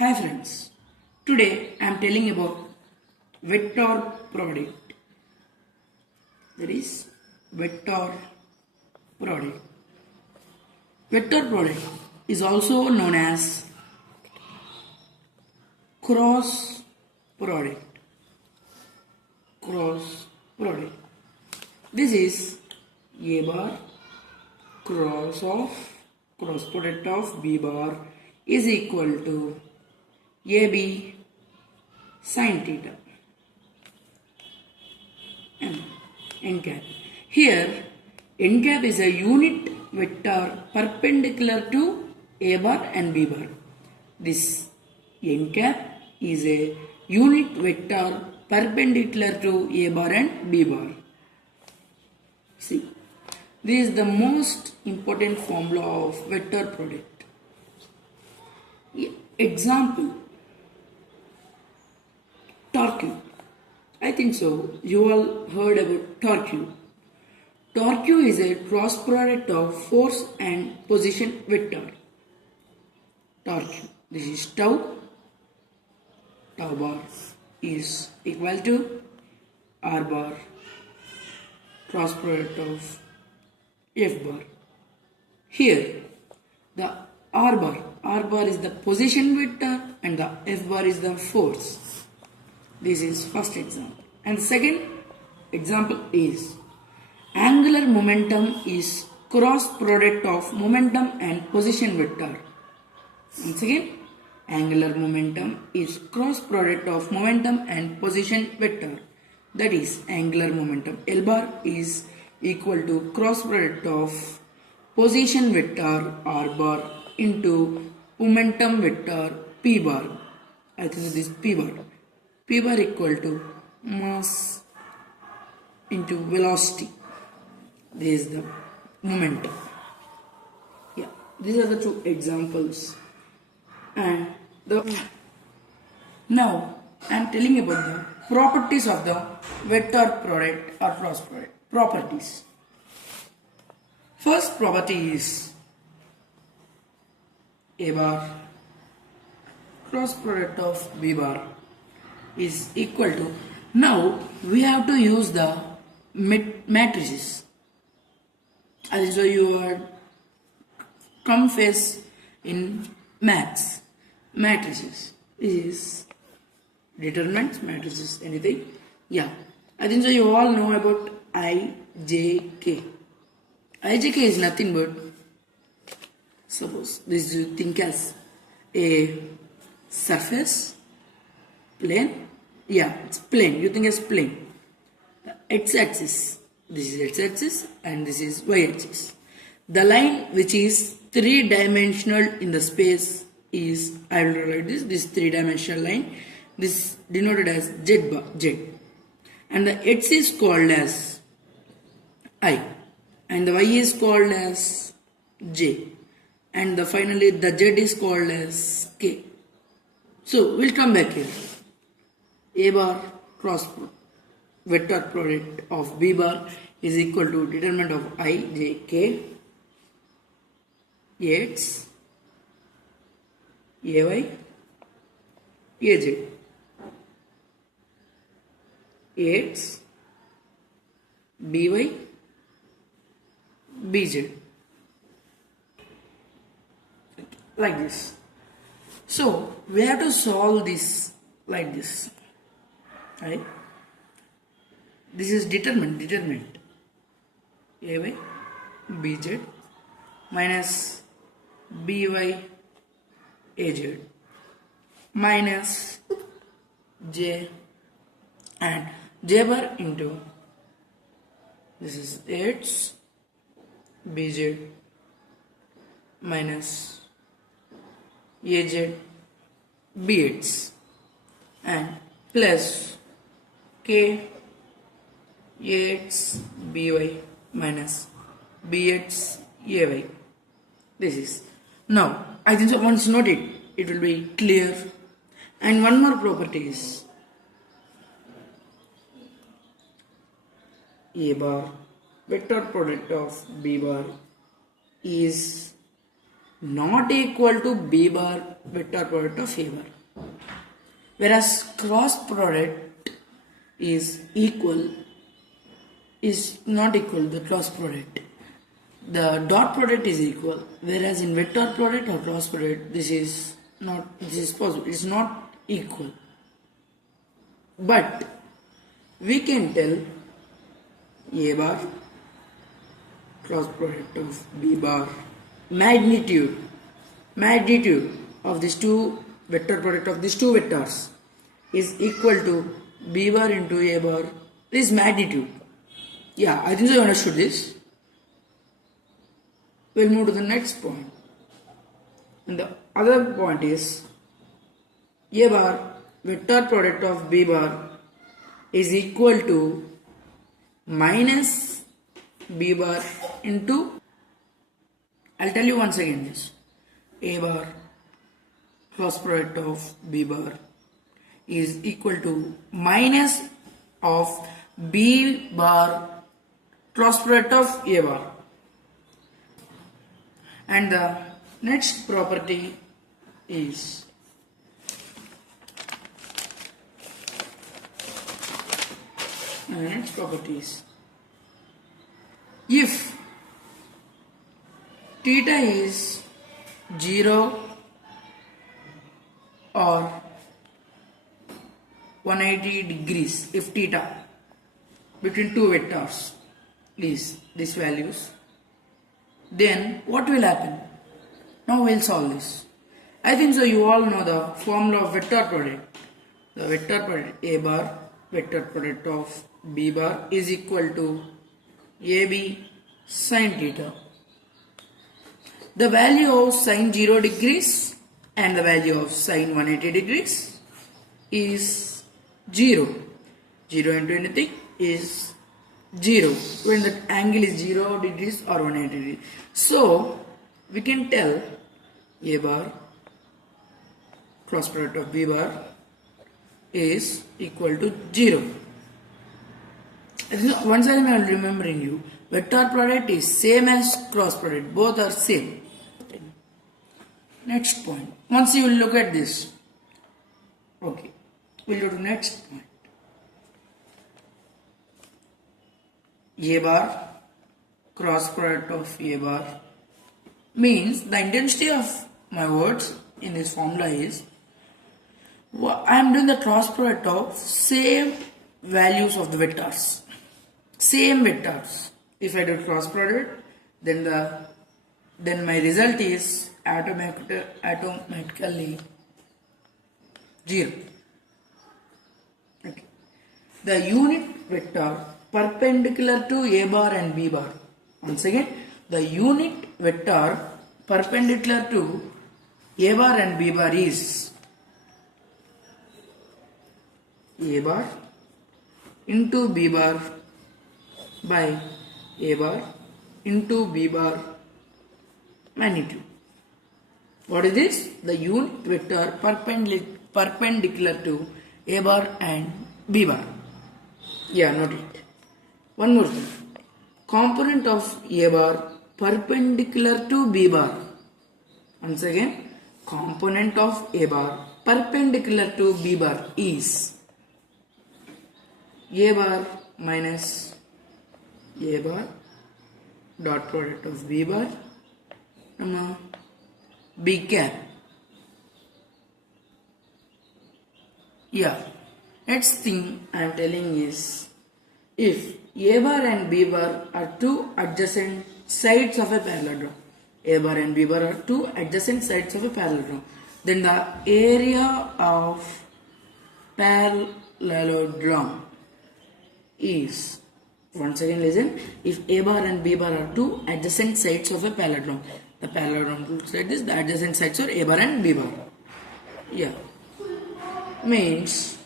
Hi friends, today I am telling about vector product. That is vector product. Vector product is also known as cross product. Cross product. This is A bar cross product of B bar is equal to AB sin theta and n cap. Here n cap is a unit vector perpendicular to A bar and B bar. This n cap is a unit vector perpendicular to A bar and B bar. See, this is the most important formula of vector product. Example, torque. I think so. You all heard about torque. Torque is a cross product of force and position vector. Torque. This is tau. Tau bar is equal to R bar, cross product of F bar. Here, the R bar is the position vector and the F bar is the force. This is first example. And the second example is angular momentum is cross product of momentum and position vector. Once again, angular momentum is cross product of momentum and position vector. That is angular momentum L bar is equal to cross product of position vector R bar into momentum vector P bar. I think this P bar. P bar equal to mass into velocity. This is the momentum. Yeah, these are the two examples. And now I am telling about the properties of the vector product or cross product. Properties. First property is A bar cross product of B bar is equal to. Now we have to use the matrices. I'll show you a come face in maths. Matrices is determinants, matrices, anything. Yeah, I think so. You all know about IJK. IJK is nothing but, suppose this you think as a surface, plane. Yeah, it's plane. You think as plane. The x-axis. This is x-axis and this is y-axis. The line which is three-dimensional in the space is, I will write this three-dimensional line. This denoted as Z bar, Z. And the x is called as I. And the y is called as J. And finally the Z is called as K. So we'll come back here. A bar cross vector product of B bar is equal to determinant of I, J, K, X, AY, AZ. X, BY, BZ. Like this. So we have to solve this like this. Right? This is determinant AY, BZ minus BY, AZ minus J and J bar into this is X BZ minus AZ BX and plus K AX BY minus BX AY. This is. Now I think so once note it will be clear. And one more property is A bar vector product of B bar is not equal to B bar vector product of A bar. Whereas cross product is not equal to the cross product. The dot product is equal, whereas in vector product or cross product this is possible. It's not equal. But we can tell A bar cross product of B bar magnitude of these two vector product of these two vectors is equal to B bar into A bar. This magnitude. Yeah, I think so you understood this. We'll move to the next point. And the other point is A bar vector product of B bar is equal to minus B bar into, I'll tell you once again this. A bar cross product of B bar is equal to minus of B bar cross product of A bar. And the next property is if theta is 0 or 180 degrees, if theta between two vectors is these values, then what will happen? Now we'll solve this. I think so you all know the formula of vector product. The vector product A bar vector product of B bar is equal to AB sin theta. The value of sin 0 degrees and the value of sin 180 degrees is 0. 0 into anything is 0 when the angle is 0 degrees or 180 degrees. So we can tell A bar cross product of B bar is equal to 0. Once again I am remembering you, vector product is same as cross product, both are same. Next point, once you will look at this, okay, we'll go to next point. A bar cross product of A bar means the intensity of my words in this formula is I am doing the cross product of same values of the vectors. Same vectors. If I do cross product, then my result is automatically 0. Okay. The unit vector perpendicular to A bar and B bar. Once again, the unit vector perpendicular to A bar and B bar is A bar into B bar by A bar into B bar magnitude. What is this? The unit vector perpendicular to A bar and B bar. Yeah, note it. One more thing. Component of A bar perpendicular to B bar. Once again, component of A bar perpendicular to B bar is A bar minus A bar dot product of B bar B cap. Yeah, next thing I am telling is if A bar and B bar are two adjacent sides of a parallelogram, A bar and B bar are two adjacent sides of a parallelogram, then the area of parallelogram is, once again listen, if A bar and B bar are two adjacent sides of a parallelogram, the parallelogram looks like this, the adjacent sides are A bar and B bar. Yeah, means